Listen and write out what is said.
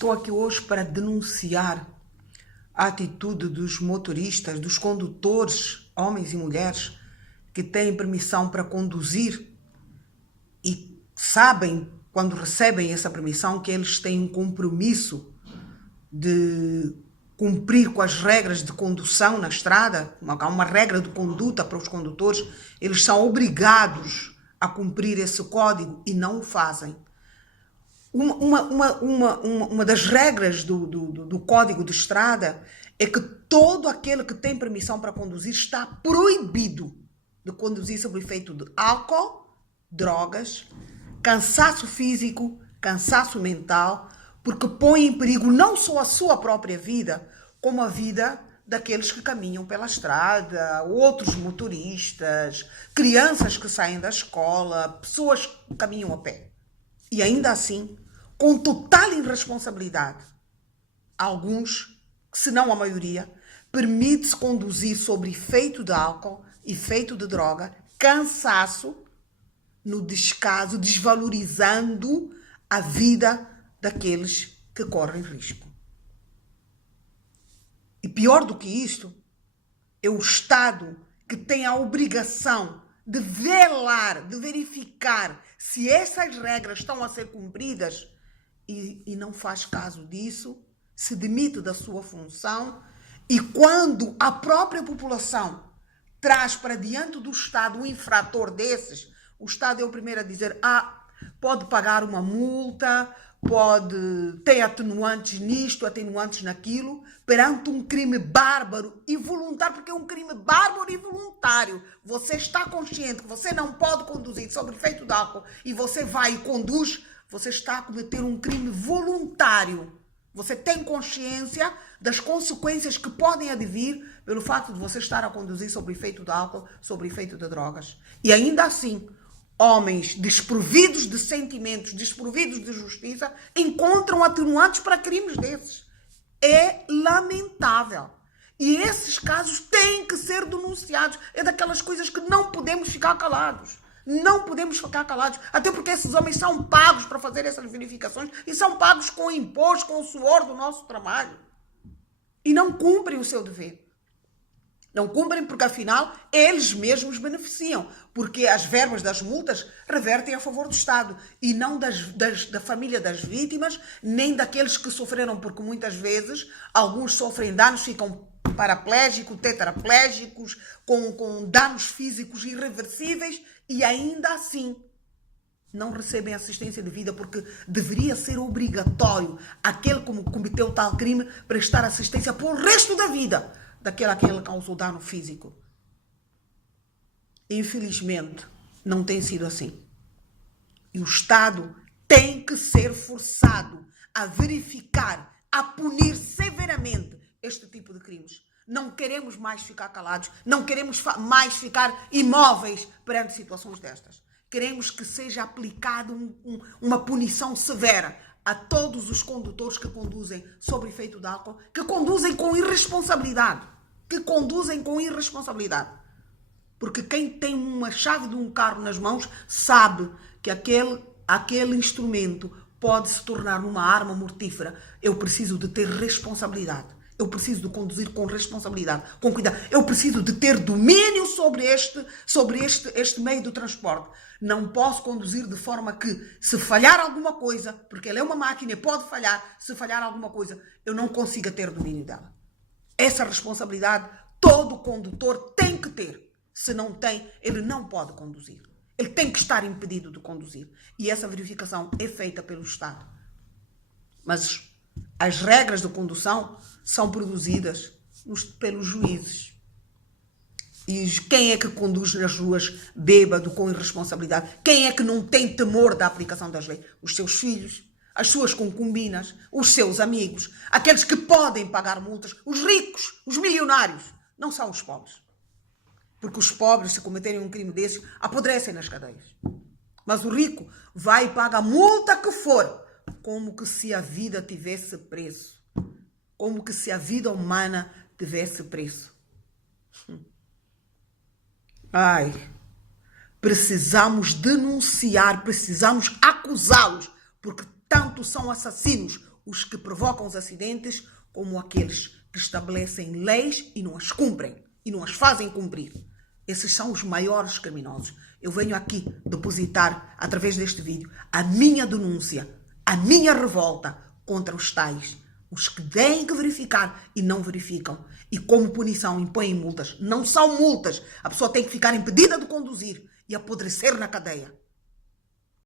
Estou aqui hoje para denunciar a atitude dos motoristas, dos condutores, homens e mulheres, que têm permissão para conduzir e sabem, quando recebem essa permissão, que eles têm um compromisso de cumprir com as regras de condução na estrada. Há uma regra de conduta para os condutores, eles são obrigados a cumprir esse código e não o fazem. Uma das regras do Código de Estrada é que todo aquele que tem permissão para conduzir está proibido de conduzir sob o efeito de álcool, drogas, cansaço físico, cansaço mental, porque põe em perigo não só a sua própria vida, como a vida daqueles que caminham pela estrada, outros motoristas, crianças que saem da escola, pessoas que caminham a pé. E ainda assim, com total irresponsabilidade, alguns, se não a maioria, permite-se conduzir sob efeito de álcool, efeito de droga, cansaço, no descaso, desvalorizando a vida daqueles que correm risco. E pior do que isto, é o Estado que tem a obrigação de velar, de verificar se essas regras estão a ser cumpridas e não faz caso disso, se demite da sua função e quando a própria população traz para diante do Estado um infrator desses, o Estado é o primeiro a dizer, pode pagar uma multa, ter atenuantes nisto, atenuantes naquilo, perante um crime bárbaro e voluntário, porque é um crime bárbaro e voluntário. Você está consciente que você não pode conduzir sob efeito de álcool e você vai e conduz, você está a cometer um crime voluntário. Você tem consciência das consequências que podem advir pelo facto de você estar a conduzir sob efeito de álcool, sob efeito de drogas. E ainda assim, homens desprovidos de sentimentos, desprovidos de justiça, encontram atenuantes para crimes desses. É lamentável. E esses casos têm que ser denunciados. É daquelas coisas que não podemos ficar calados. Não podemos ficar calados. Até porque esses homens são pagos para fazer essas verificações e são pagos com imposto, com o suor do nosso trabalho. E não cumprem o seu dever. Não cumprem porque, afinal, eles mesmos beneficiam. Porque as verbas das multas revertem a favor do Estado. E não da família das vítimas, nem daqueles que sofreram. Porque muitas vezes, alguns sofrem danos, ficam paraplégicos, tetraplégicos, com danos físicos irreversíveis. E ainda assim, não recebem assistência devida porque deveria ser obrigatório aquele que cometeu tal crime prestar assistência por o resto da vida daquele a quem ele causou dano físico. Infelizmente, não tem sido assim. E o Estado tem que ser forçado a verificar, a punir severamente este tipo de crimes. Não queremos mais ficar calados, não queremos mais ficar imóveis perante situações destas. Queremos que seja aplicada uma punição severa a todos os condutores que conduzem sob efeito de álcool, que conduzem com irresponsabilidade. Porque quem tem uma chave de um carro nas mãos sabe que aquele instrumento pode se tornar uma arma mortífera. Eu preciso de ter responsabilidade. Eu preciso de conduzir com responsabilidade, com cuidado. Eu preciso de ter domínio sobre este meio de transporte. Não posso conduzir de forma que, se falhar alguma coisa, porque ela é uma máquina e pode falhar, se falhar alguma coisa, eu não consiga ter domínio dela. Essa responsabilidade todo condutor tem que ter. Se não tem, ele não pode conduzir. Ele tem que estar impedido de conduzir. E essa verificação é feita pelo Estado. Mas as regras de condução são produzidas pelos juízes. E quem é que conduz nas ruas bêbado, com irresponsabilidade? Quem é que não tem temor da aplicação das leis? Os seus filhos, as suas concubinas, os seus amigos, aqueles que podem pagar multas, os ricos, os milionários, não são os pobres. Porque os pobres, se cometerem um crime desses, apodrecem nas cadeias. Mas o rico vai e paga a multa que for, como que se a vida tivesse preço. Como que se a vida humana tivesse preço. Precisamos denunciar, precisamos acusá-los, porque tanto são assassinos os que provocam os acidentes como aqueles que estabelecem leis e não as cumprem e não as fazem cumprir. Esses são os maiores criminosos. Eu venho aqui depositar, através deste vídeo, a minha denúncia, a minha revolta contra os tais, os que têm que verificar e não verificam. E como punição impõem multas. Não são multas. A pessoa tem que ficar impedida de conduzir e apodrecer na cadeia.